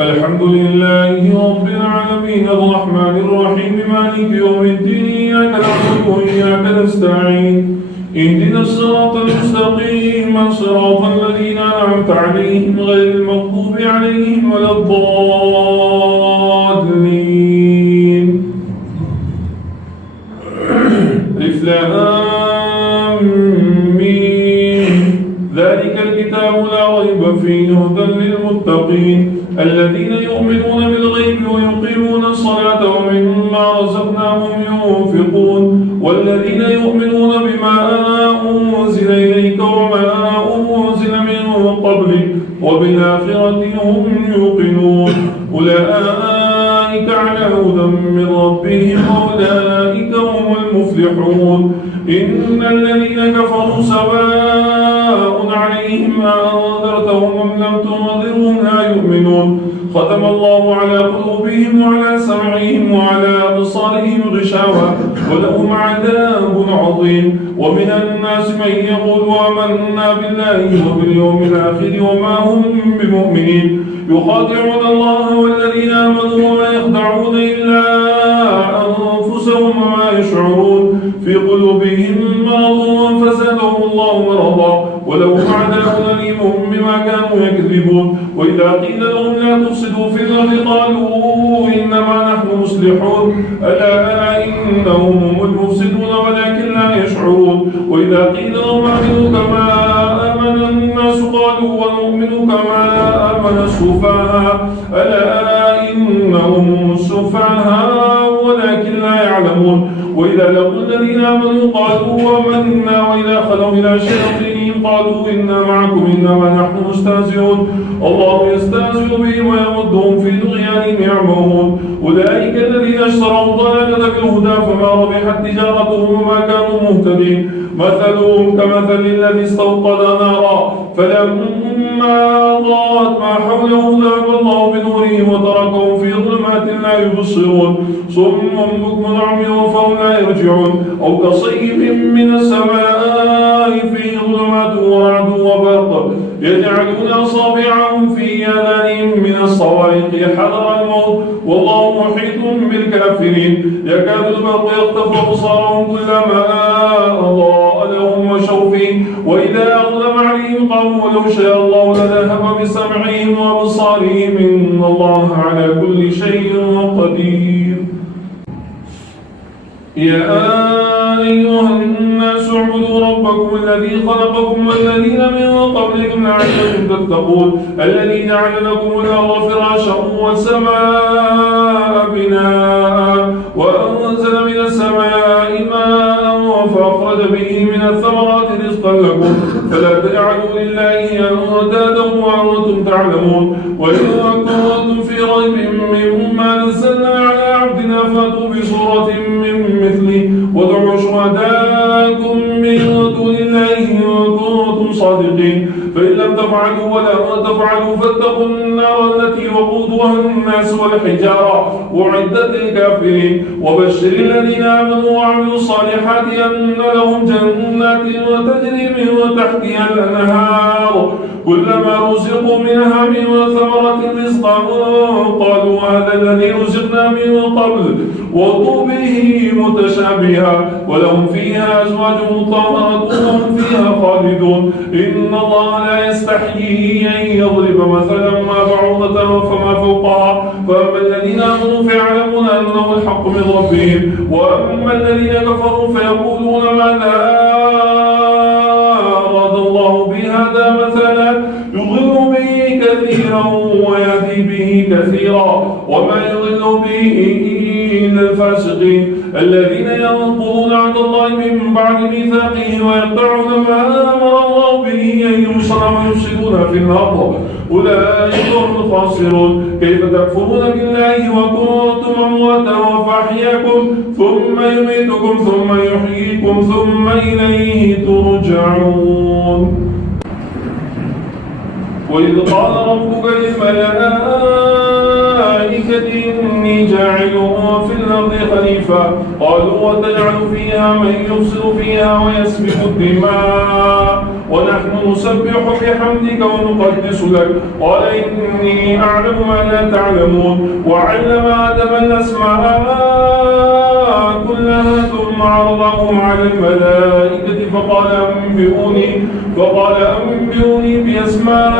الحمد لله رب العالمين الرحمن الرحيم مالك يوم الدين إياك نعبد وإياك نستعين اهدنا الصراط المستقيم صراط الذين أنعمت عليهم غير المغضوب عليهم ولا الضالين. ألف لام ميم ذلك الكتاب لا ريب فيه هدى للمتقين الذين يؤمنون بالغيب ويقيمون الصلاة ومما رزقناهم ينفقون والذين يؤمنون بما أنزل إليك وما أنزل من قبلك وبالآخرة هم يوقنون أولئك على هدى من ربهم وأولئك هم المفلحون. إن الذين كفروا سواء عليهم أنذرتهم أم لم تنذرهم لا يؤمنون ختم الله على قلوبهم وعلى سمعهم وعلى أبصارهم غشاوة ولهم عذاب عظيم. ومن الناس من يقول آمنا بالله وباليوم الآخر وما هم بمؤمنين يخادعون الله والذين آمنوا وما يخدعون إلا أنفسهم وما يشعرون في قلوبهم مرض فزادهم الله مرضا ولهم عذاب أليم بما كانوا يكذبون. وإذا قيل لهم لا تفسدوا في الأرض قالوا إنما نحن مصلحون ألا إنهم هم المفسدون ولكن لا يشعرون. وإذا قيل لهم آمنوا كما آمن الناس قالوا ونؤمن كما آمن السفهاء ألا إنهم هم السفهاء ولكن لا يعلمون. وإذا لقوا الذين آمنوا قالوا آمنا وإذا خلوا إلى شياطينهم قالوا إنا معكم إنما نحن مستهزئون الله يستهزئ بهم ويمدهم في طغيانهم يعمهون. أولئك الذين اشتروا الضلالة بالهدى فما ربحت تجارتهم وما كانوا مهتدين مثلهم كمثل الذي استوقد نارا فلما أضاءت ما حوله ذهب الله بنورهم وتركهم في ظلمات لا يبصرون صم بكم عمي فهم لا يرجعون. أو كصيب من السماء فيه ظلمات ورعد وبرق يجعلون أصابعهم في آذانهم من الصواعق حذر الموت والله محيط بالكافرين. يكاد البرق يخطف أبصارهم كلما أضاء لهم مشوا فيه وإذا أظلم عليهم قاموا ولو شاء الله لذهب بسمعهم وأبصارهم إن الله على كل شيء قدير. يا أيها الناس اعبدوا ربكم الذي خلقكم والذين من قبلكم لعلكم تتقون الذي جعل لكم الأرض فراشا والسماء بناء وأنزل من السماء ماء فأخرج به من الثمرات رزقا لكم فلا تجعلوا لله أندادا وأنتم تعلمون. وإن كنتم في ريب مما نزلنا على عبدنا فأتوا بسورة من مثله وادعوا شهداءكم من دون الله إن كنتم صادقين فإن لم تفعلوا ولا تفعلوا فاتقوا النار التي وقودها الناس والحجارة أعدت للكافرين. وبشر الذين آمنوا وعملوا الصالحات أن لهم جنات تجري من تحتها الأنهار كلما رزقوا منها من ثمرة رزقا قالوا هذا الذي رزقنا من قبل وأتوا به متشابها ولهم فيها أزواج مطهرة وهم فيها خالدون. إن الله لا يستحيي أن يضرب مثلا ما بعوضة فما فوقها فأما الذين آمنوا فيعلمون أنه الحق من ربهم وأما الذين كفروا فيقولون ماذا أراد الله بهذا مثلا يضل به كثيرا ويهدي به كثيرا وما يضل به إلا الفاسقين الذين ينقضون عهد الله من بعد ميثاقه ويقطعون ما أمر الله به أن يوصل ويفسدون في الأرض أولئك هم الخاسرون. كيف تكفرون بالله وكنتم أمواتا فأحياكم ثم يميتكم ثم يحييكم ثم إليه ترجعون. وإذ قال ربك للملائكة إني جاعل في الأرض خليفة قالوا وتجعل فيها من يفسد فيها ويسفك الدماء ونحن نسبح بحمدك ونقدس لك. قال إني أعلم ما لا تعلمون. وعلم آدم الأسماء كلها ثم عرضهم على الملائكة فقال أنبئوني بأسماء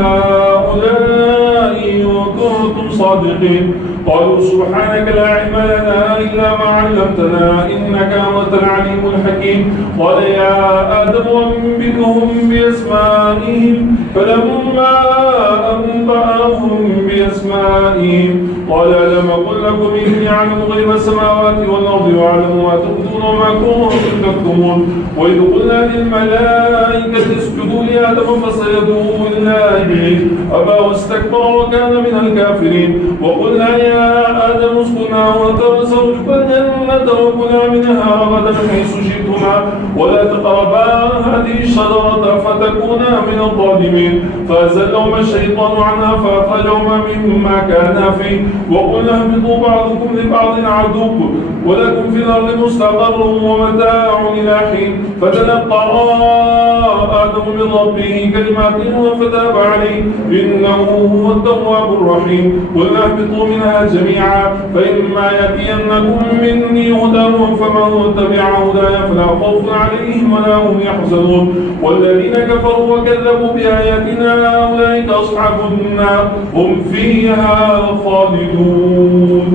هؤلاء إن كنتم صادقين. قالوا سبحانك لا علم لنا إلا ما علمتنا إنك أنت العليم الحكيم. قال يا آدم أنبئهم بأسمائهم. فلما أنبأهم بأسمائهم قال ألم أقل لكم إني أعلم غيب السماوات والأرض وأعلم ما تبدون وما كنتم تكتمون. وإذ قلنا للملائكة اسجدوا لآدم فسجدوا إلا إبليس أبى واستكبر وكان من الكافرين. وقلنا يا آدم اسكن أنت وزوجك الجنة وكلا منها رغدا حيث شئتما ولا تقربا هذه الشجرة فتكونا من الظالمين. فأزلهما الشيطان عنها فأخرجهما مما كانا فيه. وقلنا اهبطوا بعضكم لبعض عدو ولكم في الأرض مستقر ومتاع إلى حين. فتلقى آدم من ربه كلمات فتاب عليه إنه هو التواب الرحيم. قلنا اهبطوا منها جميعا فإما يأتينكم مني هدى فمن تبع هداي فلا خوف عليهم ولا هم يحزنون. والذين كفروا وكذبوا بآياتنا أولئك أصحاب النار هم فيها خالدون.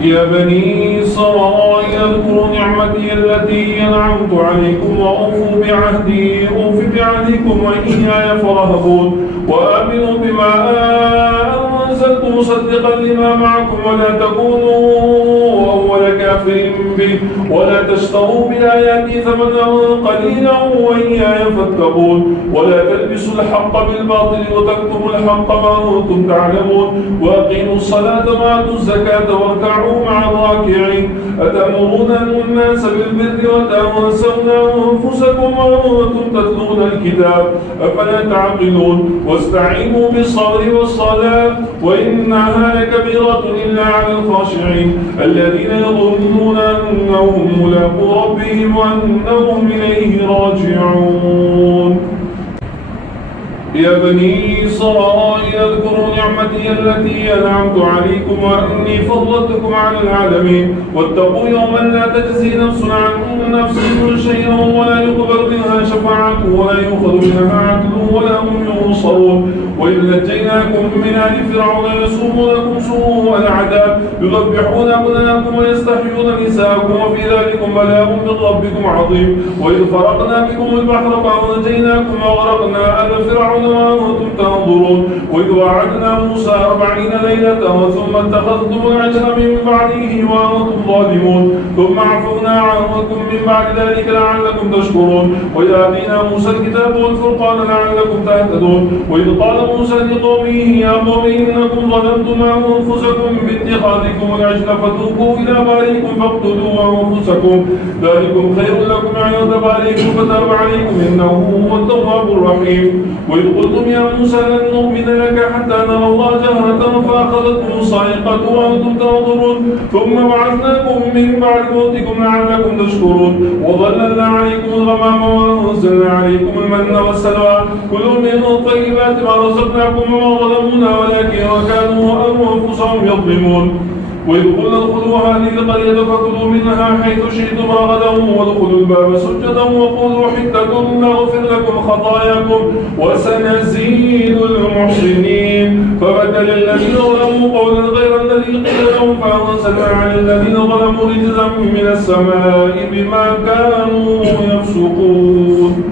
يا بني إسرائيل اذكروا نعمتي التي أنعمت عليكم وأوفوا بعهدي أوف بعهدكم وإياي فارهبون. وآمنوا بما أنزلت مصدقا لما معكم ولا تكونوا أول كافر به ولا تشتروا بآياتي ثمنا قليلا وإياي فاتقون. ولا تلبسوا الحق بالباطل وتكتموا الحق وأنتم تعلمون. وأقيموا الصلاة وآتوا الزكاة واركعوا مع الراكعين. أتأمرون الناس بالبر وتنسون أنفسكم وأنتم تتلون الكتاب أفلا تعقلون. واستعينوا بالصبر والصلاة وإنها لكبيرة إلا على الخاشعين الذين يظنون أنهم ملاقو ربهم وأنهم إليه راجعون. يا بني إسرائيل اذكروا نعمتي التي أنعمت عليكم وأني فضلتكم على العالمين. واتقوا يوما لا تجزي نفس عن نفس شيئا ولا يقبل منها شفاعة ولا يؤخذ منها عدل ولا هم ينصرون. وإذ نجيناكم من آل فرعون يسومونكم سوء العذاب يذبحون أبناءكم ويستحيون نساءكم وفي ذلكم بلاء من ربكم عظيم. وإذ فرقنا بكم البحر فأنجيناكم وأغرقنا آل فرعون وأنتم تنظرون. وإذ وعدنا موسى 40 ليلة ثم اتخذتم العجل من بعده وأنتم ظالمون ثم عفونا عنكم من بعد ذلك لعلكم تشكرون. وإذ آتينا موسى الكتاب والفرقان لعلكم تهتدون. وإذ قال موسى لقومه يا قوم إنكم ظلمتم أنفسكم باتخاذكم العجل فتوبوا إلى بارئكم فاقتلوا أنفسكم ذلكم خير لكم عند بارئكم فتاب عليكم إنه هو التواب الرحيم. وإذ قلتم يا موسى لن نؤمن لك حتى نرى الله جهرة فأخذتكم الصاعقة وأنتم تنظرون ثم بعثناكم من بعد موتكم لعلكم تشكرون. وظللنا عليكم الغمام وأنزلنا عليكم المن والسلوى كلوا من طيبات ما رزقناكم وما ظلمونا ولكن كانوا أنفسهم يظلمون. وإذ قلنا ادخلوا هذه القرية فكلوا منها حيث شئتم رغدا وادخلوا الباب سجدا وقولوا حتة نغفر لكم خطاياكم وسنزيد المحسنين. فبدل الذين ظلموا قولا غير الذي قيل لهم فأنزلنا على الذين ظلموا رجزا من السماء بما كانوا يفسقون.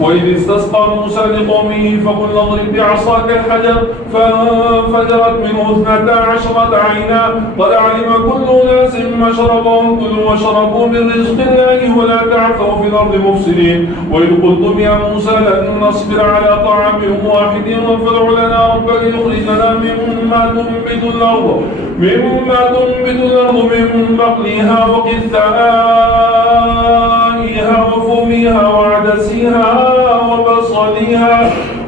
وإذ استسقى موسى لقومه فقل اضرب بعصاك الحجر فانفجرت منه 12 عينا قد علم كل ناس مشربهم كلوا واشربوا من رزق الله ولا تعثوا في الأرض مفسدين. وإذ قلتم يا موسى لن نصبر على طعام واحد فادع لنا ربك يخرج لنا مما تنبت الأرض من بقلها وقثائها وفومها وعدسها وبصلها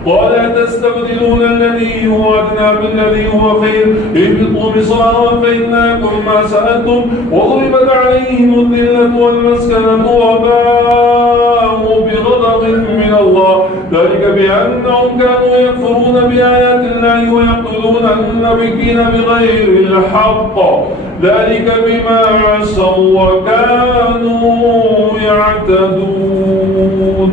قال تستبدلون الذي هو أدنى بالذي هو خير اهبطوا مصرا فإن لكم ما سألتم وضربت عليهم الذلة والمسكنة وباءوا بغضب من الله ذلك بأنهم كانوا يكفرون بآيات الله ويقتلون النبيين بغير الحق ذلك بما عصوا وكانوا يعتدون.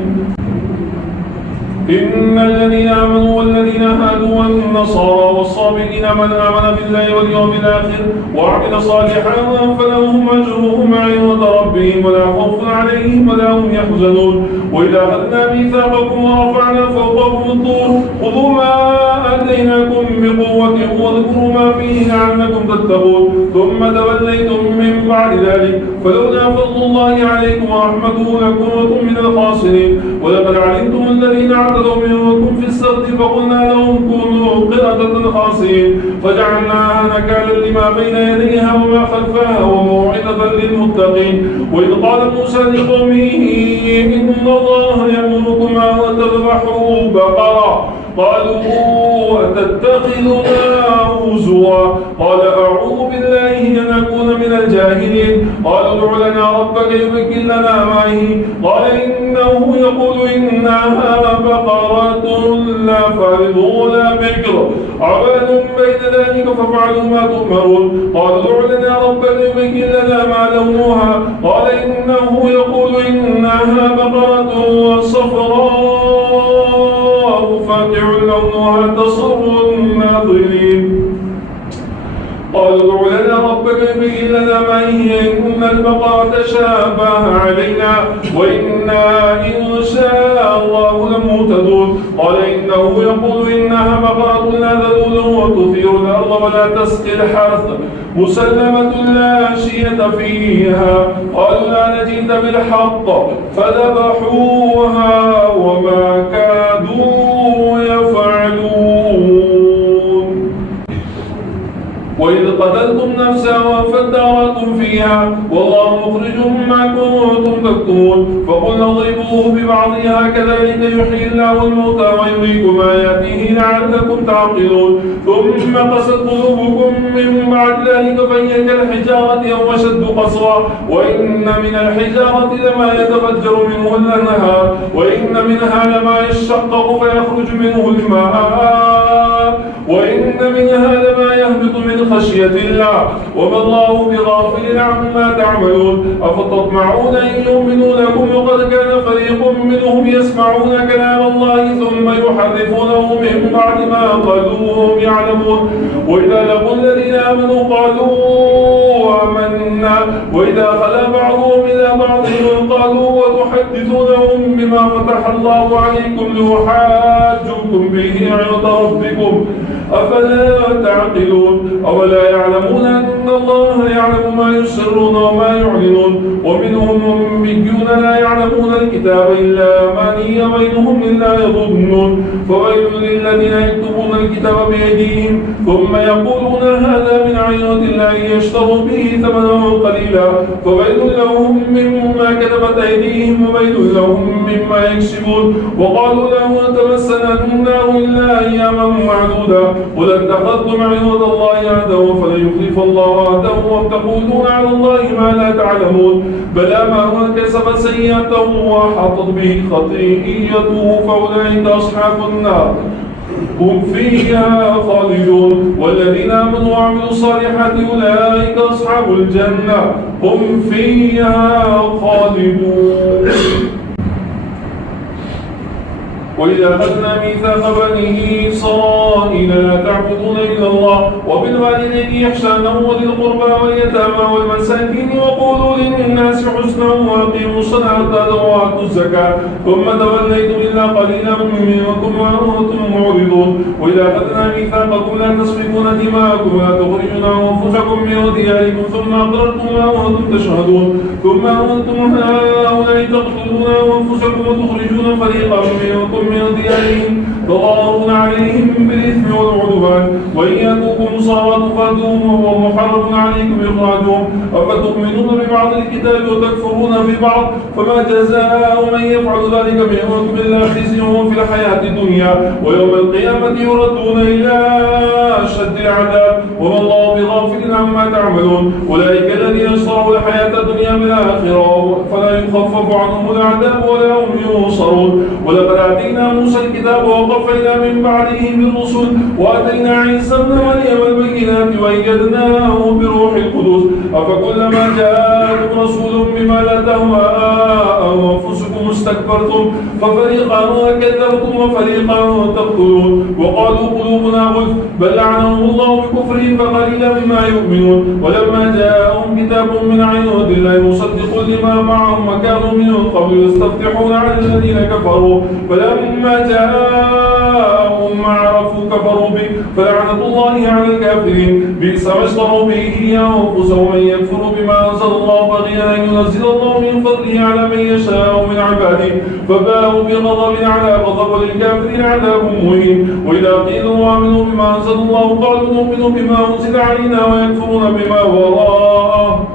إن الذين آمنوا والذين هادوا والنصارى والصابئين من آمن بالله واليوم الآخر وعمل صالحا فلهم أجرهم عند ربهم ولا خوف عليهم ولا هم يحزنون. وإذا أخذنا ميثاقكم ورفعنا فوقكم الطور خذوا ما آتيناكم بقوة واذكروا ما فيه لعلكم تتقون ثم توليتم من بعد ذلك فلولا فضل الله عليكم ورحمته لكنتم من الخاسرين. ولقد علمتم الذين اعتدوا منكم في السبت فقلنا لهم كونوا قردة خاسرين فجعلناها نكالا لما بين يديها وما خلفها وموعظة للمتقين. وإذ قال موسى لقومه إن الله يأمركم أن تذبحوا بقرة قالوا أتتخذنا هزوا قال أعوذ بالله أن أكون من الجاهلين. قالوا ادع لنا ربك يبين لنا ما هي قال إنه يقول إنها بقرة لا فارض ولا بكر عوان بين ذلك فافعلوا ما تؤمرون. قالوا ادع لنا ربك يبين لنا ما لونها قال إنه يقول إنها بقرة صفراء فاقع لونها تسر الناظرين. قالوا ادع لنا ربك يبين لنا ما هي إن البقرة تشابه علينا وإنا إن شاء الله لمهتدون. قال إنه يقول إنها بقرة لا ذلول وتثير الأرض ولا تسقي الحرث مسلمة لا شية فيها. قالوا لا جئت بالحق فذبحوها وما كادوا يفعلون. وإذ قتلتم نفسا فادارأتم فيها والله مخرج ما كنتم تكتمون فقلنا اضربوه ببعضها كذلك يحيي الله الموتى ويريكم آياته لعلكم تعقلون. ثم قست قلوبكم من بعد ذلك فهي كالحجارة أو أشد قسوة وإن من الحجارة لما يتفجر منه الأنهار وإن منها لما يشقق فيخرج منه الماء وإن منها لما يهبط من خشية الله وما الله بغافل عما تعملون. أفتطمعون أن يؤمنوا لكم وقد كان فريق منهم يسمعون كلام الله ثم يحرفونه من بعد ما قالوه وهم يعلمون. وإذا لقوا الذين آمنوا قالوا آمنا وإذا خلا بعضهم إلى بعض قالوا وتحدثونهم بما فتح الله عليكم ليحاجوكم به عند ربكم أفلا تعقلون. أولا يعلمون أن الله يعلم ما يسرون وما يعلنون. ومنهم أميون لا يعلمون الكتاب إلا أماني وبينهم إلا يظنون. فويل للذين يكتبون الكتاب بأيديهم ثم يقولون هذا من عند الله يشتروا به ثمنا قليلا فويل لهم مما كتبت أيديهم وويل لهم مما يكسبون. وقالوا لا تمسنا النار إلا أياما معدودا قل اتخذتم عند الله عهدا فلن يخلف الله عهده وتقولون على الله ما لا تعلمون. بلى من كسب سيئة وحاطت به خطيئته فأولئك أصحاب النار هم فيها خالدون. والذين آمنوا وعملوا الصالحات أولئك أصحاب الجنة هم فيها خالدون. وإذا أخذنا ميثاق بني إسرائيل لا تعبدون إلا الله وبالوالدين إحسانا وذي القربى واليتامى والمساكين وقولوا للناس حسنا وأقيموا الصلاة وآتوا الزكاة ثم توليتم إلا قليلا منكم وأنتم معرضون. وإذا أخذنا ميثاقكم لا تسفكون دماءكم ولا تخرجون أنفسكم من دياركم ثم أقررتم وأنتم تشهدون ثم أنتم هؤلاء تقتلون أنفسكم وتخرجون فريقا منكم من ديارهم تظاهرون عليهم بالإثم والعدوان وإن يأتوكم صارت إخراجهم ومحرم عليكم إخراجهم. أفتؤمنون ببعض الكتاب وتكفرون ببعض؟ فما جزاء من يفعل ذلك منكم إلا خزي في الحياة الدنيا ويوم القيامة يردون إلى أشد العذاب وما الله بغافل عما تعملون. أولئك الذين اشتروا الحياة الدنيا بالآخرة فلا يخفف عنهم العذاب ولا هم ينصرون. ولقد آتينا موسى الكتاب وقفينا من بعده بالرسل وآتينا عيسى ابن مريم البينات وأيدناه بروح القدس. أفكلما جاءكم رسول بما لا تهوى أنفسكم استكبرتم ففريقا كذبتم وفريقا تقتلون. وقالوا قلوبنا غلف بل لعنهم الله بكفرهم فقليلا مما يؤمنون. ولما جاءهم كتاب من عند الله مصدق لما معهم وكانوا من قبل يستفتحون على الذين كفروا فلما جاءهم ما عرفوا كفروا به فلعنة الله على الكافرين. بئس ما اشتروا به أنفسهم أن يكفروا بما أنزل الله بغيا أن ينزل الله من فضله على من يشاء من عباده فباءوا بغضب على غضب وللكافرين عذاب مهين. وإذا قيل آمنوا بما أنزل الله قالوا نؤمن بما أنزل علينا ويكفرون بما وراءه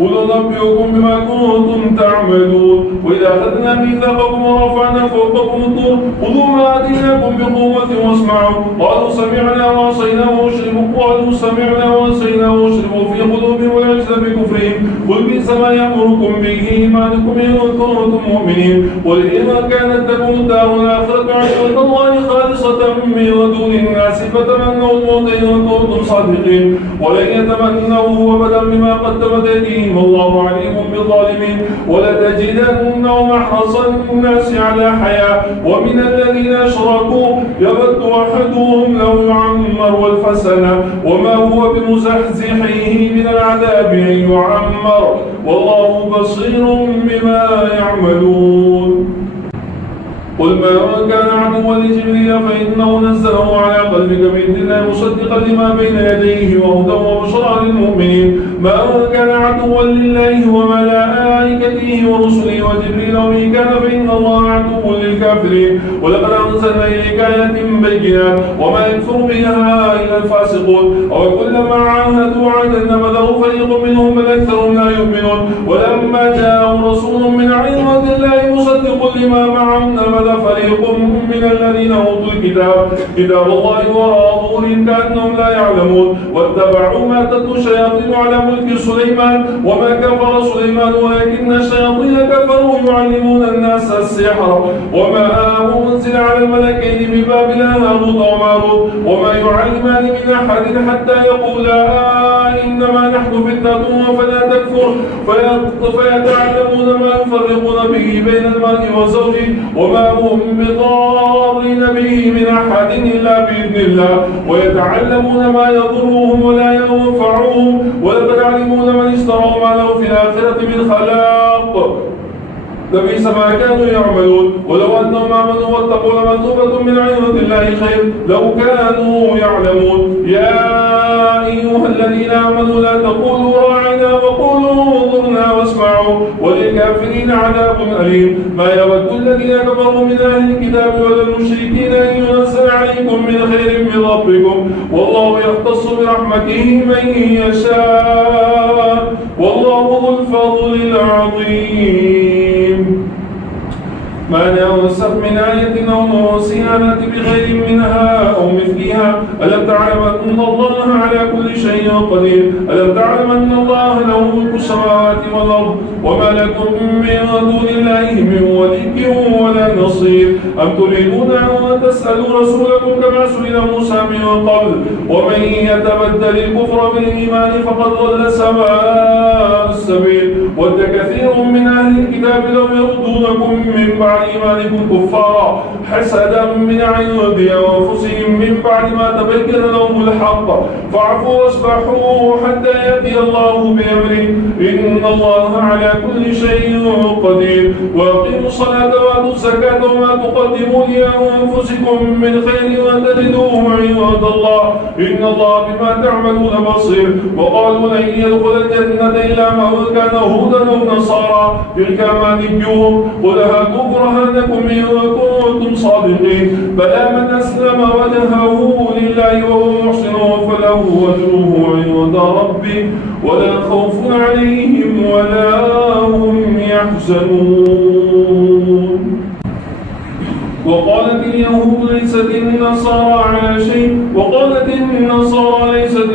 قل ننبئكم بما كنتم تعملون. وإذا أخذنا ميثاقكم ورفعنا فوقكم الطور خذوا ما آتيناكم بقوة واسمعوا قالوا سمعنا وعصينا وأشربوا في قلوبهم العجز بكفرهم قل بئس ما يأمركم به إيمانكم إن كنتم مؤمنين. قل إن كانت لكم الدار الآخرة عند الله خالصة من دون الناس فتمنوا الموت إن كنتم صادقين ولن يتمنوا أبدا بما قدمت أيديهم والله عليم بالظالمين. ولتجدنهم أحرص الناس على حياة ومن الذين أشركوا يود أحدهم لو يعمر ألف سنة وما هو بمزحزحه من العذاب أن يعمر والله بصير بما يعملون. قل ما كان عدوا لجبريل فإنه نزله على قلبك بإذن الله مصدقا لما بين يديه وهدى وبشرى للمؤمنين. ما كان عدوا لله وملائكته ورسله وجبريل وميكال فإن الله عدو للكافرين. ولقد أنزلنا إليك آيات بينات وما يكفر بها إلا الفاسقون. أو كلما عاهدوا عهدا نبذه فريق منهم بل أكثرهم لا يؤمنون. ولما جاءهم رسول من عند الله مصدق لما معهم فريق من الذين أوتوا كتاب الله وراء ظهورهم كأنهم لا يعلمون. واتبعوا ما تتلو الشياطين على ملك سليمان وما كفر سليمان ولكن الشياطين كفروا يعلمون الناس السحر وما أنزل على الملكين ببابل هاروت وماروت وما يعلمان من أحد حتى يقولا إنما نحن فتنة فلا تكفر فيتعلمون ما يفرقون به بين المرء وزوجه وما هم بضارين به من أحد إلا بإذن الله ويتعلمون ما يضرهم ولا ينفعهم ولقد علموا من اشتروا ما له في الآخرة من خلاق لبئس ما كانوا يعملون. ولو أنهم آمنوا واتقوا لمثوبة من عند الله خير لو كانوا يعلمون. يا أيها الذين آمنوا لا تقولوا راعنا وقولوا انظرنا واسمعوا وللكافرين عذاب أليم. ما يود الذين كفروا من أهل الكتاب ولا المشركين أن ينزل عليكم من خير من ربكم والله يختص برحمته من يشاء والله ذو الفضل العظيم. ما ننسخ من آية أو ننسها نأتي بخير منها أو مثلها. ألم تعلم أن الله على كل شيء قدير. ألم تعلم أن الله له ملك السماوات والأرض وما لكم من دون الله من ولي ولا نصير. أم تريدون أن تسألوا رسولكم كما سئل موسى من قبل ومن يتبدل الكفر بالإيمان فقد ضل سواء السبيل. ود كثير من أهل الكتاب لو يردونكم من بعد إيمانكم كفارا حسدا من عند أنفسهم من بعد ما تبين لهم الحق فاعفوا واصفحوا حتى يأتي الله بأمره إن الله على كل شيء قدير. وأقيموا الصلاة وآتوا الزكاة وما تقدموا لأنفسكم من خير تجدوه عند الله إن الله بما تعملون بصير. وقالوا لن يدخل الجنة إلا من كان هودا أو نصارى تلك أمانيهم قل هاتوا برهانكم إن كنتم صادقين الصادقين. بلى من أسلم وجهه لله وهو محسن فله أجره عند ربه ولا خوف عليهم ولا هم يحزنون. وقالت اليهود ليست النصارى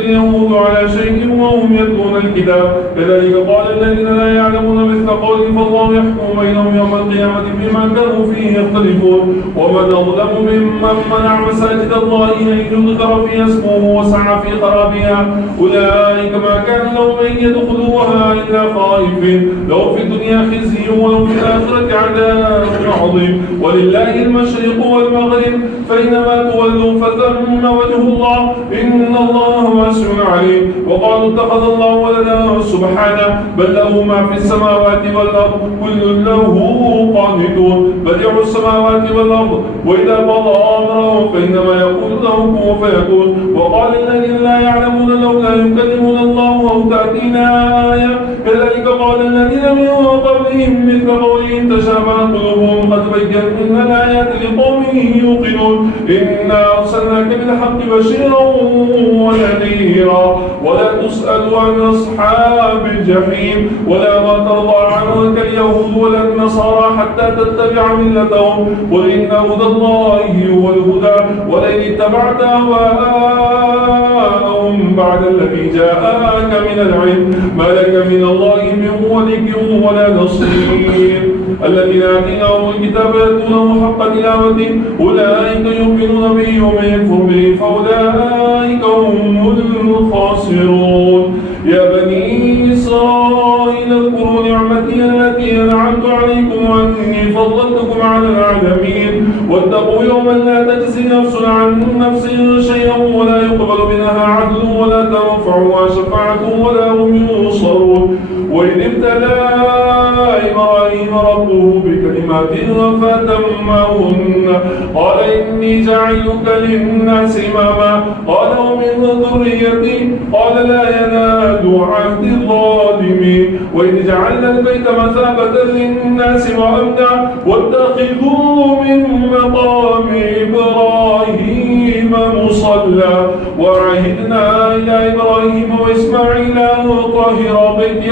اليهود على شيء وهم يتلون الكتاب كذلك قال الذين لا يعلمون مثل قولهم فالله يحكم بينهم يوم القيامة فيما كانوا فيه يختلفون. ومن أظلم ممن منع مساجد الله أن يذكر فيها اسمه وسعى في خرابها أولئك ما كان لهم أن يدخلوها إلا خائفين لهم في الدنيا خزي ولهم في الآخرة عذاب عظيم. ولله المشرق والمغرب فإنما تولوا فثم وجه الله إن الله واسع عليم. وقالوا اتخذ الله ولدا سبحانه بل له ما في السماوات والأرض كل له قانتون بديع السماوات والأرض وإذا قضى أمره فإنما يقول له كن فيكون. وقال الذين لا يعلمون لولا يكلمون الله أو تأتينا آية كذلك قال الذين من قبلهم مثل قولهم تشابهت قلوبهم قد بينا الآيات لقوم يوقنون. إنا أرسلناك بالحق بشيرا ونذيرا ولا تسأل عن أصحاب الجحيم ولا ما ترضى عنك اليهود ولا النصارى حتى تتبع ملتهم قل إن هدى الله هو الهدى ولئن اتبعت أهواءهم بعد الذي جاءك من العلم ما لك من الله من ولي ولا نصير. الذين آتيناهم الكتاب يتلونه حق تلاوته أولئك يؤمنون به ومن يكفر به فأولئك هم الخاسرون. يا بني إسرائيل اذكروا نعمتي التي أنعمت عليكم وأني فضلتكم على العالمين واتقوا يوما لا تجزي نفس عن نفس شيئا ولا يقبل منها عدل ولا تنفعها شفاعة ولا هم ينصرون. وإذ ابتلى إبراهيم ربه بكلمات فأتمهن قال إني جاعلك للناس إماما قال ومن ذريتي قال لا ينال عهد الظالمين. وإذ جعلنا البيت مثابة للناس وأمنا واتخذوا من مقام إبراهيم مصلى وعهدنا إلى إبراهيم وإسماعيل أن طهر بيتي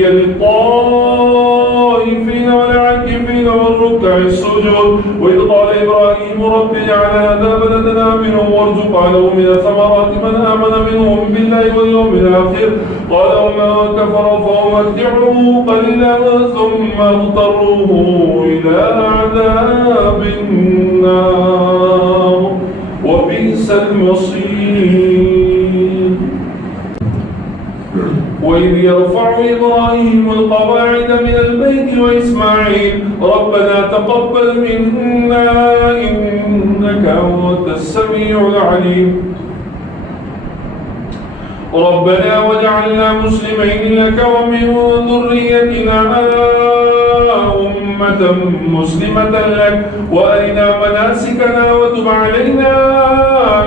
للطائفين والعاكفين والركع السجود. وإذ قال إبراهيم رب اجعل هذا بلدنا آمنا وارزق أهله من الثمرات من آمن منهم بالله واليوم الآخر قال ومن كفر فأمتعه قليلا ثم اضطروه إلى عذاب النار وبئس المصير. وإذ يرفع إبراهيم القواعد من البيت وإسماعيل ربنا تقبل منا إنك أنت السميع العليم. ربنا واجعلنا مسلمين لك ومن ذريتنا أمة مسلمة لك وأرنا مناسكنا وتب علينا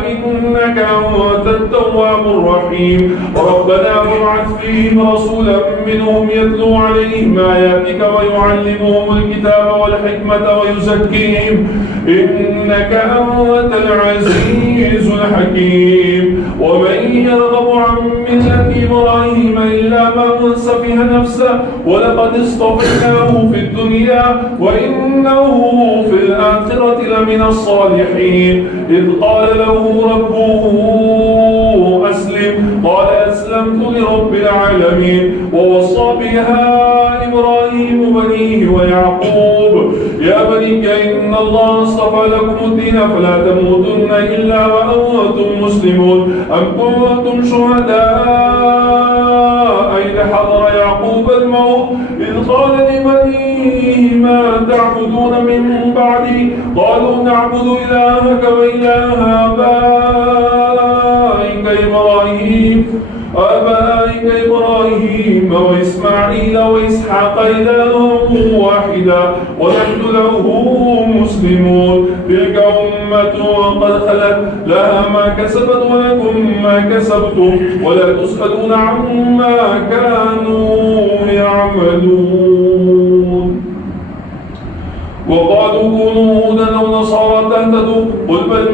إنك أنت التواب الرحيم. ربنا وابعث فيهم رسولا منهم يتلو عليهم آياتك ويعلمهم الكتاب والحكمة ويزكيهم إنك أنت العزيز الحكيم. ومن يرغب عن ملة إبراهيم إلا من سفه نفسه ولقد اصطفيناه في الدنيا وإنه في الآخرة لمن الصالحين. إذ قال له ربه أسلم قال أسلمت لرب العالمين. ووصى بها إبراهيم بنيه ويعقوب يا بني إن الله اصطفى لكم الدين فلا تموتن إلا وأنتم مسلمون. أم كنتم شهداء إذ حضر يعقوب الموت إذ قال لبنيه ما تعبدون من بعدي قالوا نعبد إلهك وإله آبائك إبراهيم وإسماعيل وإسحاق إلها واحدا ونحن له مسلمون. تلك أمة قد خلت لها ما كسبت ولكم ما كسبتم ولا تسألون عما كانوا يعملون.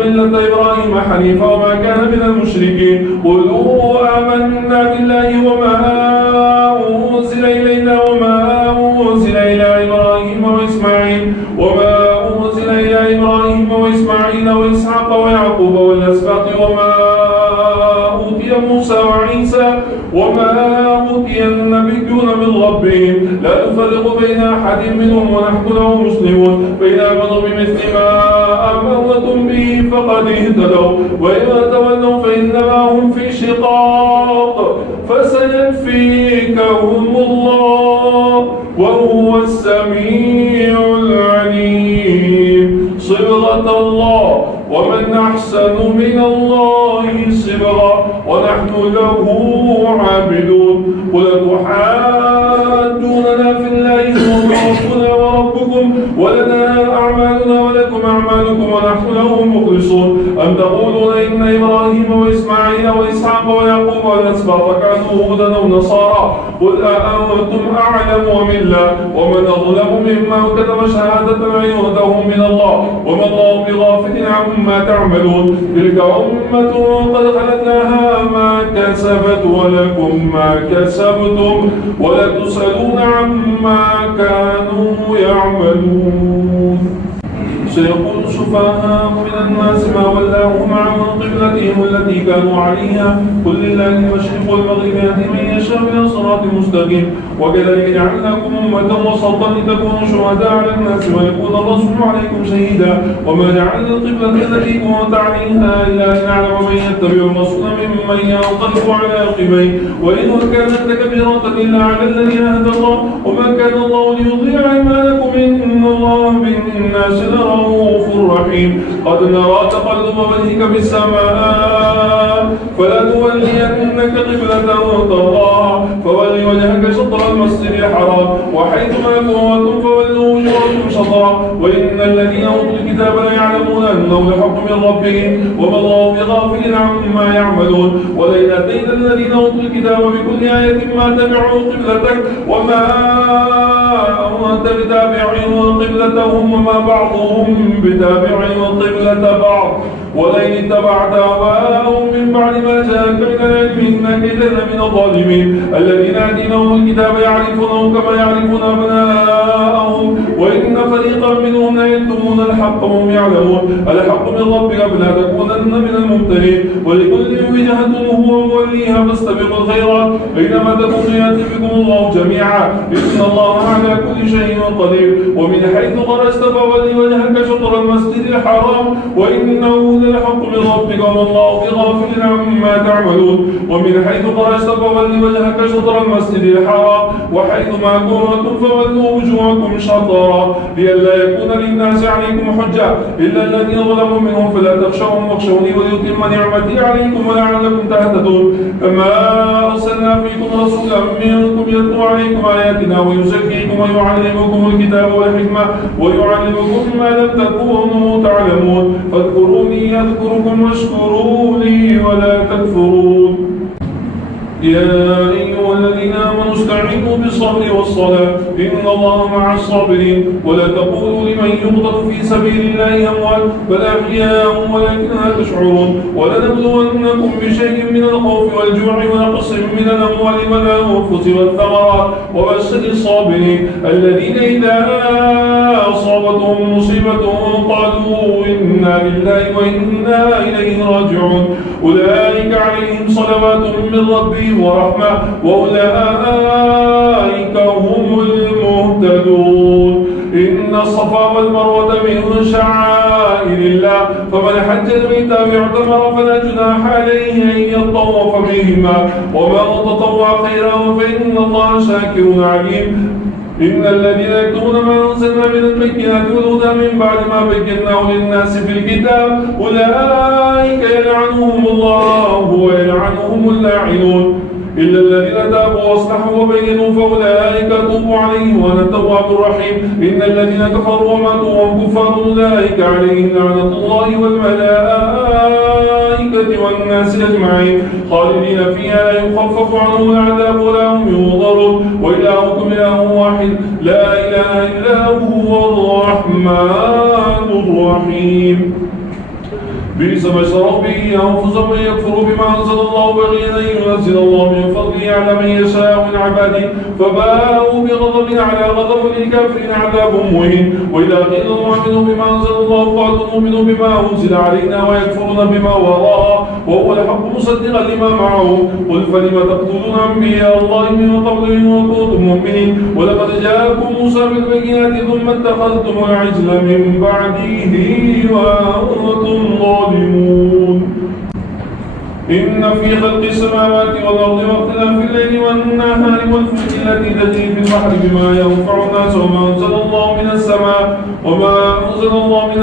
ملة إبراهيم حنيفا وما كان من المشركين. قولوا آمنا بالله وما أنزل إلينا وما أنزل إلى إبراهيم وإسماعيل وإسحاق ويعقوب والأسباط وما أوتي موسى وعيسى وما أوتي النبيون من ربهم لا نفرق بين أحد منهم ونحن له مسلمون. فإن آمنوا بمثل ما آمنتم به فقد اهتدوا وإن تولوا فإنما هم في شقاق فسيكفيكهم الله وهو السميع العليم. صبغة الله ومن أحسن من الله صبغة ونحن له عابدون. قل تحاجوننا في الله ربنا وربكم ولنا أعمالنا ولكم أعمالكم ونحن له مخلصون. أم تقولون إن إبراهيم وإسماعيل وإسحاق ويعقوب والأسباط كانوا هودا أو نصارى؟ قل أأنتم أعلم أم الله؟ ومن أظلم ممن كتم شهادة عنده من الله وما الله بغافل عما تعملون. تلك أمة قد خلت لها ما كسبت ولكم ما كسبتم ولا تسألون عما كانوا يعملون. سيقول السفهاء من الناس ما ولاهم عن قبلتهم التي كانوا عليها قل لله المشرق والمغرب يهدي من يشاء إلى صراط مستقيم. وكذلك جعلناكم أمة وسطا لتكونوا شهداء على الناس ويكون الرسول عليكم شهيدا. وما جعلنا القبلة التي كنت عليها إلا لنعلم من يتبع الرسول ممن ينقلب على عقبيه وإن كانت لكبيرة إلا على الذين هدى الله وما كان الله ليضيع إيمانكم إن الله بالناس لرؤوف رحيم. قد نرى تقلب وجهك في السماء فلنولينك قبلة ترضاها فول وجهك شطر المسجد الحرام وحيثما كنتم فولوا وجوهكم شطرا وإن الذين أوتوا الكتاب ليعلمون أنه الحق من ربهم وما الله بغافل عما يعملون. ولئن أتينا الذين أوتوا الكتاب بكل آية ما تبعوا قبلتك وما أنت بتابع قبلتهم وما بعضهم بتابع قبلة بعض ولئن اتبعت أهواءهم من بعد ما جاءك من العلم إنك إذا لمن الظالمين. الذين آتيناهم الكتاب يعرفونه كما يعرفون أبناءهم وإن فريقا منهم ليكتمون الحق وهم يعلمون. الحق من ربك فلا تكونن من الممتنين. ولكل وجهة هو موليها فاستبقوا الخيرات أينما تكونوا يأتي بكم الله جميعا إن الله على كل شيء قدير. ومن حيث خرجت فول وجهك شطر المسجد الحرام وإنه للحق من ربك وما الله بغافل عما تعملون. ومن حيث خرجت فول وجهك شطر المسجد الحرام وحيث ما كنتم فولوا وجوهكم شطرا لئلا يكون للناس عليكم حجة إلا الذين ظلموا منهم فلا تخشوهم واخشوني وليتم نعمتي عليكم ولعلكم تهتدون. كما أرسلنا فيكم رسولا منكم يتلو عليكم آياتنا ويزكيكم ويعلمكم الكتاب والحكمة ويعلمكم ما لم تكونوا تعلمون. فاذكروني أذكركم واشكروا لي ولا تكفرون. يا أيها الذين آمنوا استعينوا بالصبر والصلاة إن الله مع الصابرين. ولا تقولوا لمن يقتل في سبيل الله أموات بل أحياء ولكن لا تشعرون. ولنبلونكم بشيء من الخوف والجوع ونقص من الأموال والأنفس والثمرات وبشر الصابرين الذين إذا أصابتهم مصيبة قالوا إنا لله وإنا إليه راجعون. أولئك عليهم صلوات من ربهم ورحمة وأولئك هم المهتدون. إن الصفا والمروة من شعائر الله فمن حج البيت أو اعتمر فلا جناح عليه أن يطوف بهما ومن تطوع خيرا فإن الله شاكر عليم. إن الذين يكتمون ما أنزلنا من البينات والهدى من بعد ما بيناه للناس في الكتاب أولئك يلعنهم الله ويلعنهم اللاعنون إلا الذين تابوا واصلحوا وبينوا فأولئك أتوب عليهم وأنا التواب الرحيم. إن الذين كفروا وماتوا وهم كفار أولئك عليهم لعنة الله والملائكة والناس أجمعين خالدين فيها لا يخفف عنهم العذاب ولا هم ينظرون. وإلهكم إله واحد لا إله إلا هو الرحمن الرحيم. بئس ما اشتروا به أنفسهم من يكفروا بما أنزل الله بغيا أن ينزل الله من فضله على من يشاء من عباده فباءوا بغضب على غضب للكافرين عذاب مهين. وإذا قيل لهم آمنوا بما أنزل الله قالوا نؤمن بما أنزل علينا ويكفرون بما وراءه وهو الحق مصدقا لما معه قل فلم تقتلون أنبياء الله من قبل إن كنتم مؤمنين ولقد جاءكم موسى بالبينات ثم اتخذتم العجل من بعده وأنتم ظالمون. إن في خلق السماوات والأرض واختلاف الليل والنهار والفلك التي تجري في البحر بما ينفع الناس وما أنزل الله من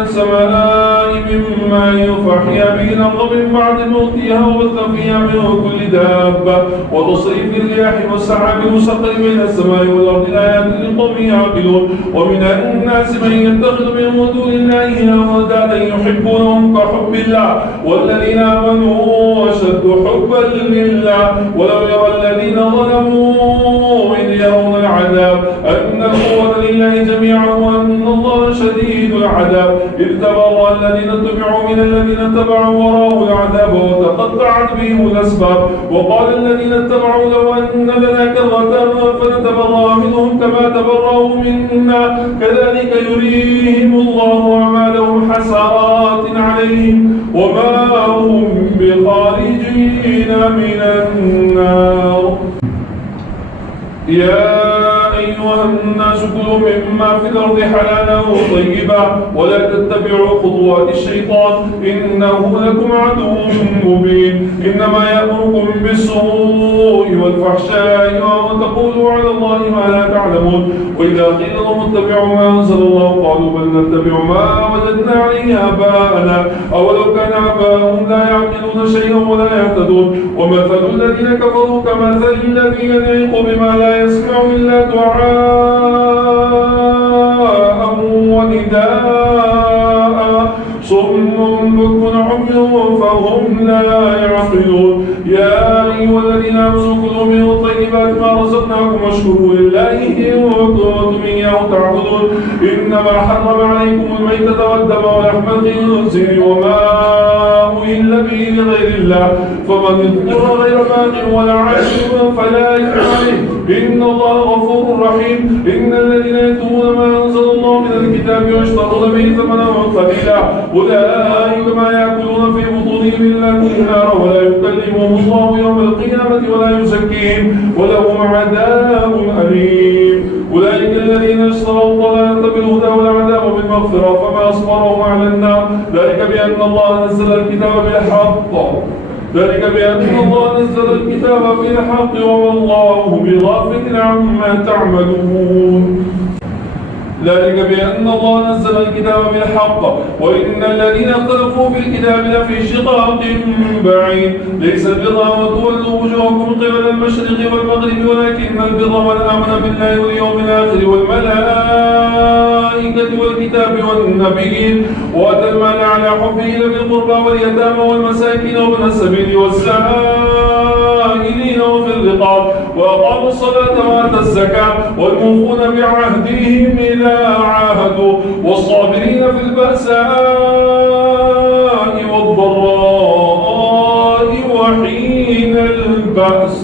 السماء من ماء فأحيا به الأرض من بعد موتها وبث فيها من كل دابة وتصريف الرياح والسحاب المسخر بين السماء والأرض لآيات لقوم يعقلون. ومن الناس من يتخذ من دون الله أندادا يحبونهم كحب الله والذين آمنوا أشد حبا لله ولو يرى الذين ظلموا إذ يرون العذاب أن القوة لله جميعا وأن الله شديد العذاب إذ تبرأ الذين اتبعوا من الذين اتبعوا ورأوا العذاب وتقطعت بهم الأسباب وقال الذين اتبعوا لو أن لنا كرة فنتبرأ منهم كما تبرأوا منا كذلك يريهم الله أعمالهم حسرات عليهم وما هم بخارجين من النار. يا أيها الناس كلوا مما في الأرض حلالا طيبا ولا تتبعوا خطوات الشيطان إنه لكم عدو مبين. إنما يأمركم بالسوء والفحشاء وأن تقولوا على الله ما لا تعلمون. وإذا قيل لهم اتبعوا ما أنزل الله قالوا بل نتبع ما وجدنا عليه آباءنا أولو كان آباؤهم لا يعقلون شيئا ولا يهتدون. ومثل الذين كفروا كمثل الذين ينطق بما لا يسمع إلا دعاء ونداء صم بكم عمي فهم لا يعقلون. يا أيها الذين آمنوا كلوا من طيبات ما رزقناكم واشكروا لله إن كنتم إياه تعبدون. إنما حرم عليكم الميتة والدم ولحم الخنزير وما أهل به لغير الله فمن اضطر غير باغ ولا عاد فلا إثم عليه إن الله غفور رحيم. إن الذين يكتمون ما أنزل الله من الكتاب ويشترون به ثمنا قليلا أولئك ما يأكلون في بطونهم إلا النار ولا يكلمهم الله يوم القيامة ولا يزكيهم ولهم عذاب أليم. أولئك الذين اشتروا الضلالة بالهدى والعذاب بالمغفرة فما أصبرهم على النار ذلك بأن الله نزل الكتاب بالحق وما الله بغافل عما تعملون. ذلك بأن الله نزل الكتاب بالحق وإن الذين اختلفوا في الكتاب لفي شقاق بعيد. ليس البر أن تولوا وجوهكم قبل المشرق والمغرب ولكن البر من آمن بالله واليوم الآخر والملائكة والكتاب والنبيين وآتى المال على حبه ذوي القربى واليتامى والمساكين وابن السبيل والسائلين وفي الرقاب وأقاموا الصلاة وآتوا الزكاة والموفون بعهدهم إذا عاهدوا والصابرين في البأساء والضراء وحين البأس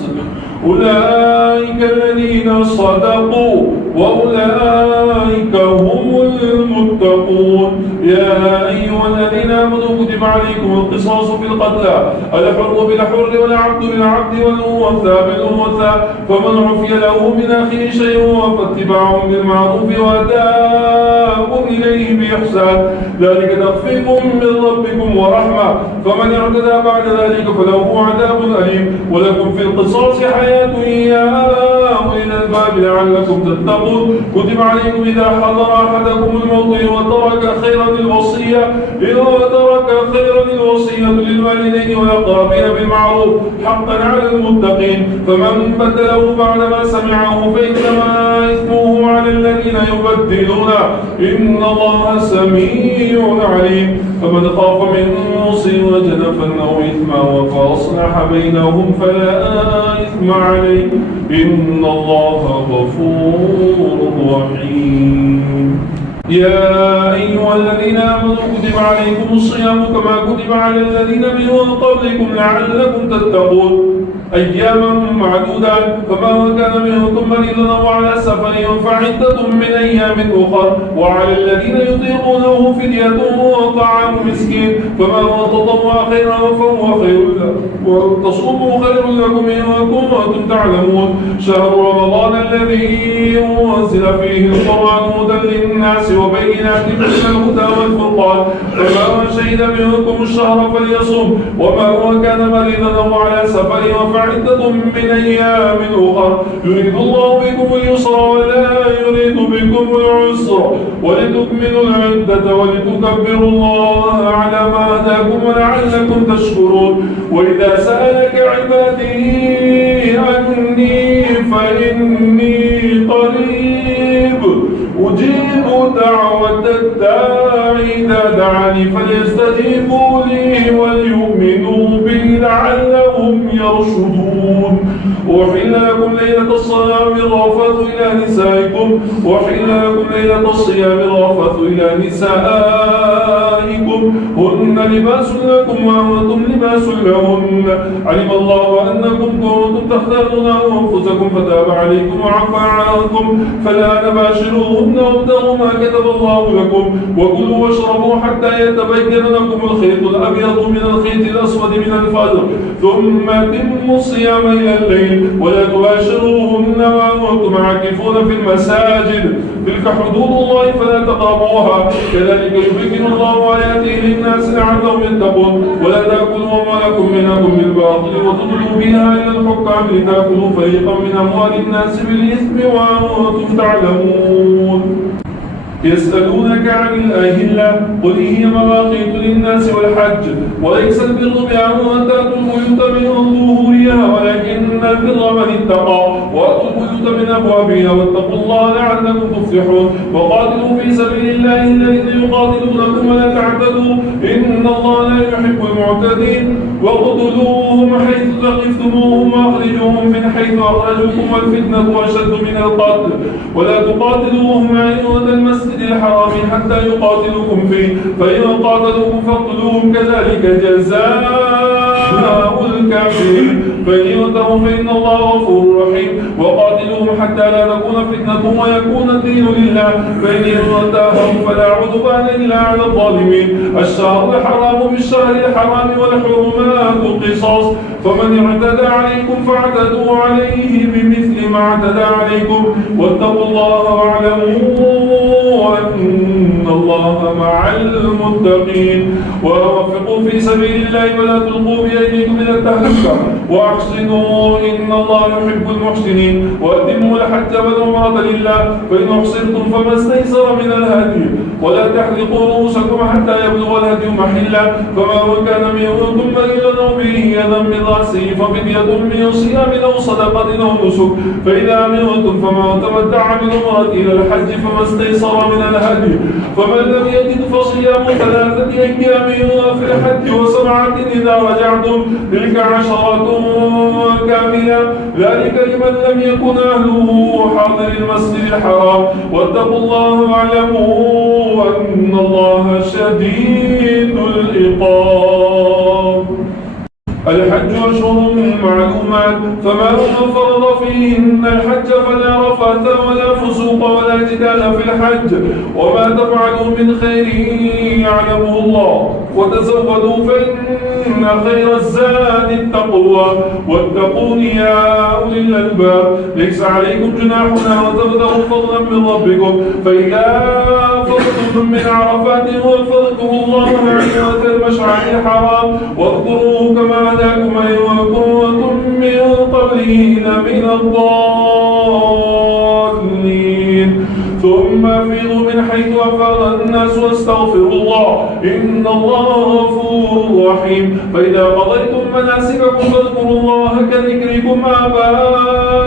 أولئك الذين صدقوا وأولئك هم المتقون. يا أيها الذين آمنوا كتب عليكم القصاص في القتلى الحر بالحر والعبد بالعبد والأنثى بالأنثى فمن عفي له من أخيه شيء فاتباع بالمعروف وأداء إليه بإحسان ذلك تخفيف من ربكم ورحمة فمن اعتدى بعد ذلك فله عذاب أليم. ولكم في القصاص حياة يا أولي الألباب لعلكم تتقون. كتب عليكم إذا حضر أحدكم الموت وترك خيرا الوصية للوالدين والأقربين بالمعروف حقا على المتقين فمن بدله بعدما سمعه فإنما إثمه على الذين يبدلونه إن الله سميع عليم. فمن خاف من موص وجنفا أو إثما فأصلح بينهم فلا إثم عليه إن الله غفور رحيم. يا أيها الذين آمنوا كتب عليكم الصيام كما كتب على الذين من قبلكم لعلكم تتقون أياما معدودات فمن كان منكم مريضا أو على سفر فعدة من أيام أخر وعلى الذين يطيقونه فدية طعام مسكين فمن تطوع خيرا فهو خير له وأن تصوموا خير لكم إن كنتم تعلمون شهر رمضان الذي أنزل فيه القرآن هدى للناس وبينات من الهدى والفرقان فمن شهد منكم الشهر فليصم ومن كان مريضا أو على سفر فعدة من أيام أخر يريد الله بكم اليسر ولا يريد بكم العسر ولتكملوا العدة ولتكبروا الله على ما هداكم ولعلكم تشكرون وإذا سألك عبادي عني فإني قريب أجيب دعوة الداعي إذا دعاني فليستجيبوا لي وليؤمنوا بي لعلهم يرشدون أحل لكم ليلة الصيام الرفث إلى نسائكم ليلة الصيام الرفث إلى نسائكم هن لباس لكم وأنتم لباس لهن علم الله أنكم كنتم تختارون أنفسكم فتاب عليكم وعفى عنكم فلا تباشروهن وابتغوا ما كتب الله لكم وكلوا واشربوا حتى يتبين لكم الخيط الأبيض من الخيط الأسود من الفجر ثم أتموا الصيام إلى الليل ولا تباشروهن وأنتم عاكفون في المساجد تلك حدود الله فلا تقربوها كذلك يبين الله آياته للناس لعلهم يتقون ولا تأكلوا أموالكم بينكم بالباطل وتدلوا بها إلى الحكام لتأكلوا فريقا من أموال الناس بالإثم وأنتم تعلمون يسألونك عن الأهلة قل هي مواقيت للناس والحج وليس البر بأن تأتوا البيوت من ظهورها ولكن البر من اتقى وأتوا البيوت من أبوابها واتقوا الله لعلكم تفلحون وقاتلوا في سبيل الله الذين يقاتلونكم ولا تعتدوا إن الله لا يحب المعتدين واقتلوهم حيث ثقفتموهم وأخرجوهم من حيث أخرجوكم والفتنة أشد من القتل ولا تقاتلوهم عند المسجد الحرام حتى يقاتلوكم فيه فإن قاتلوكم فاقتلوهم كذلك جزاء الكافرين فإن ينتهوا فإن الله غفور رحيم وقاتلوهم حتى لا تكون فتنة ويكون الدين لله فإن ينتهوا فلا عدوان إلا على الظالمين الشهر الحرام بالشهر الحرام والحرمات قصاص فمن اعتدى عليكم فاعتدوا عليه بمثل ما اعتدى عليكم واتقوا الله واعلموا أن الله مع المتقين ووفقوا في سبيل الله ولا تلقوا بأيديكم إلى التهلكة وأحسنوا إن الله يحب المحسنين وأتموا الحج والعمرة لله فإن أحصرتم فما استيسر من الهدي ولا تحلقوا رؤوسكم حتى يبلغ الهدي محله فمن كان منكم مريضا أو به أذى من رأسه ففدية من صيام أو صدقة أو نسك فإذا أمنتم فمن تمتع بالعمرة إلى الحج فما استيسر من الهدي فمن لم يجد فصيام 3 أيام في الحج و7 إذا رجعتم تلك 10 كاملة ذلك لمن لم يكن أهله حاضر المسجد الحرام واتقوا الله واعلموا أن الله شديد العقاب الحج أشهر معلومات فمن فرض فيهن الحج فلا رفث ولا فسوق ولا جدال في الحج وما تفعلوا من خير يعلمه الله وتزودوا فإن خير الزاد التقوى واتقون يا أولي الألباب ليس عليكم جناح أن تبتغوا فضلا من ربكم فإذا فرضتم من عرفات فاذكروا الله عند المشعر الحرام واذكروه كما هداكم أن كنتم من قبله لمن الضالين ثم افيضوا من حيث أفاض الناس واستغفروا الله إن الله غفور رحيم فإذا قضيتم مناسككم فاذكروا الله كذكركم آباءكم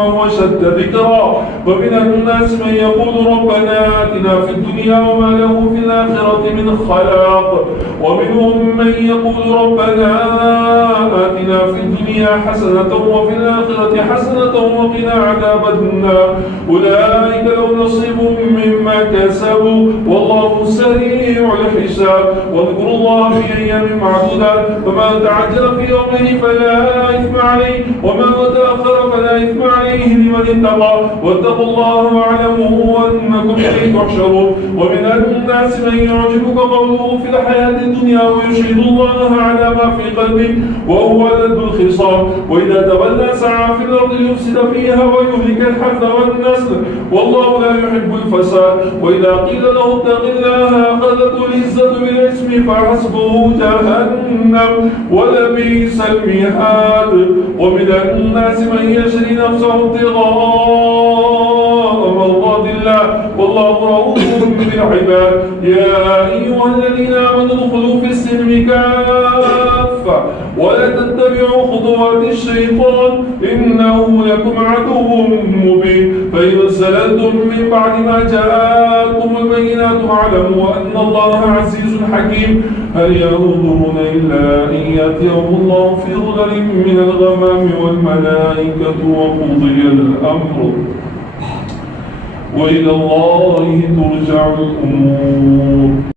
أو أشد ذكرا ومن الناس من يقول ربنا آتنا في الدنيا وما له في الآخرة من خلاق ومنهم من يقول ربنا آتنا في الدنيا حسنة وفي الآخرة حسنة وقنا عذاب النار أولئك لهم نصيب مما كسبوا والله سريع الحساب. واذكروا الله في أيام معدودات، فما تعجل في يومين فلا إثم عليه، وما تأخر فلا إثم عليه لمن اتقى. واتقوا الله واعلموا أنكم إليه تحشرون. ومن الناس من يعجبك قوله في الحياة الدنيا ويشهد الله على ما في قلبه وهو ألد الخصام، وإذا تولى سعى في الأرض ليفسد فيها ويهلك الحرث والنسل والله لا يحب الفساد. وإذا قيل له اتق الله أخذته العزة بالاسم فحسبه جهنم ولبئس المهاد. ومن الناس من يشري نفسه ابتغاء مرضات الله والله رؤوف بالعباد. يا أيها الذين آمنوا ادخلوا في السلم كافة ولا تتبعوا خطوات الشيطان إنه لكم عدو مبين. فإذا زللتم من بعد ما جاءتكم البينات فاعلموا أن الله عزيز حكيم. هل ينظرون إلا أن يأتيهم الله في ظلل من الغمام والملائكة وقضي الأمر وإلى الله ترجع الأمور.